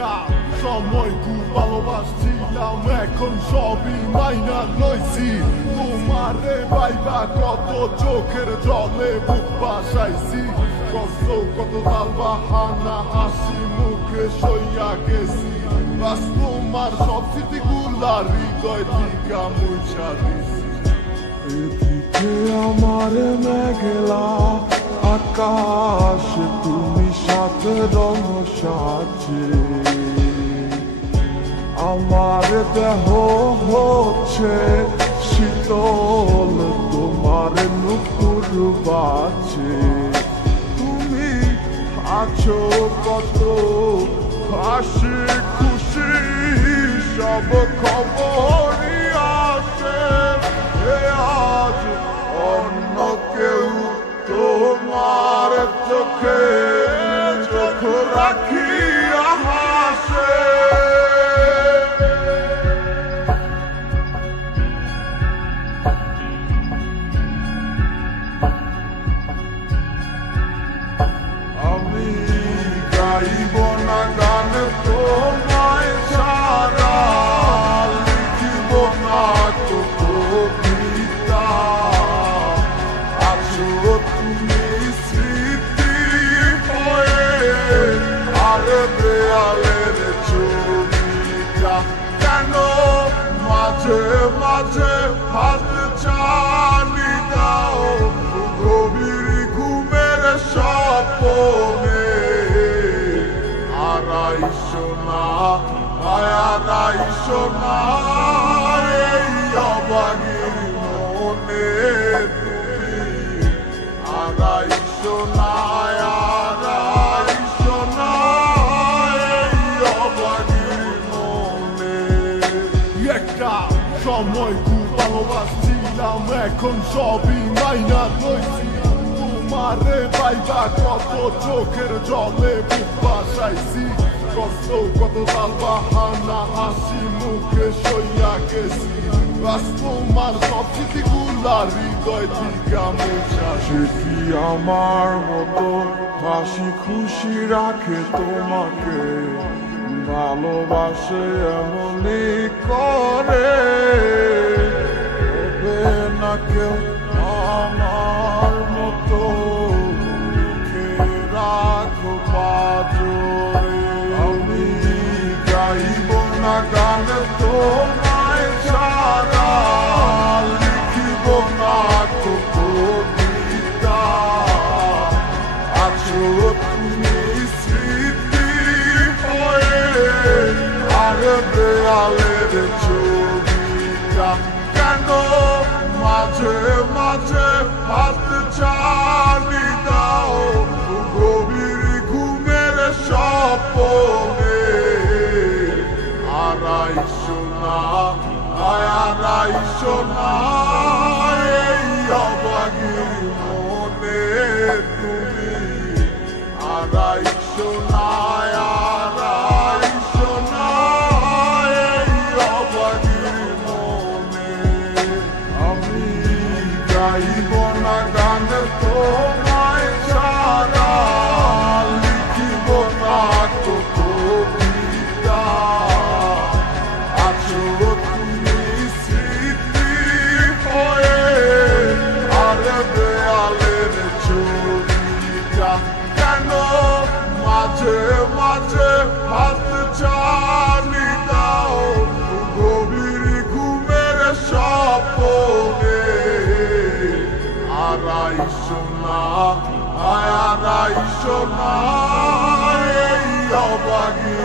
একটা সময় খুব ভালোবাসছিলাম, এখন সবই মাইনা লইছি। তোমারে পাইবা কত চোখের জলে বুক বাসাইছি, কত কত তাল বাহানা হাসি মুখে সইয়া গেছি। বাস তোমার সব স্মৃতিগুলা হৃদয় থেকে মুছা দিছি। এদিকে আমার মেঘলা আকাশ, তুমি সাথে রং সাজে। আমার দেহ হচ্ছে শীতল, তোমার নুপুর বাজে। তুমি আছো কত হাসি খুশি, সব খবরই আসে। আজ অন্য কেউ তোমার চোখে চোখ রাখিয়া হাসে। আমি গাইব না গান তোমায় ছাড়া, লিখিব না তো কবিতা। আছো তুমি স্মৃতি হয়ে, আর দেয়ালের ছবিটা। কেন মাঝে মাঝে হাত চালি দাও গভীর ঘুমের স্বপ্নে। আড়াইশো না আড়াইশো না এই অবাগির মনে তুমি। আড়াইশো না আড়াইশো না এই অবাগির মনে। একটা সময় খুব ভালোবাসছিলাম, এখন সবই মাইনা লইছি। তোমারে পাইবা কত চোখের জলে বুক বাসাইছি, কত কত তাল বাহানা হাসি মুখে সইয়া গেছি। বাস তোমার সব স্মৃতিগুলা হৃদয় থেকে মুছা সে কি আমার মতো হাসি খুশি রাখে তোমাকে, ভালোবাসে এমনই করে। হবে না কেউ আমার মতো লিখে রাখো পাজরে। আমি গাইব না গান তোমায় ছাড়া, লিখিব না তো কবিতা। আছো তুমি স্মৃতি হয়ে, আর দেয়ালের ছবিটা। কেন মাঝে মাঝে হাত চালি দাও গভীর ঘুমের স্বপ্নে। আড়াইশো না আড়াইশো না এই অবাগির মনে তুমি। আড়াইশো না আড়াইশো না এই অবাগির মনে। আমি গাইব না গান তোমায় ছাড়া, লিখিব না তো কবিতা। আছো তুমি স্মৃতি হয়ে, আর দেয়ালের ছবিটা। কেন মাঝে মাঝে হাত চালি দাও গভীর ঘুমের স্বপ্নে। আড়াইশো না আড়াইশো না এই অবাগির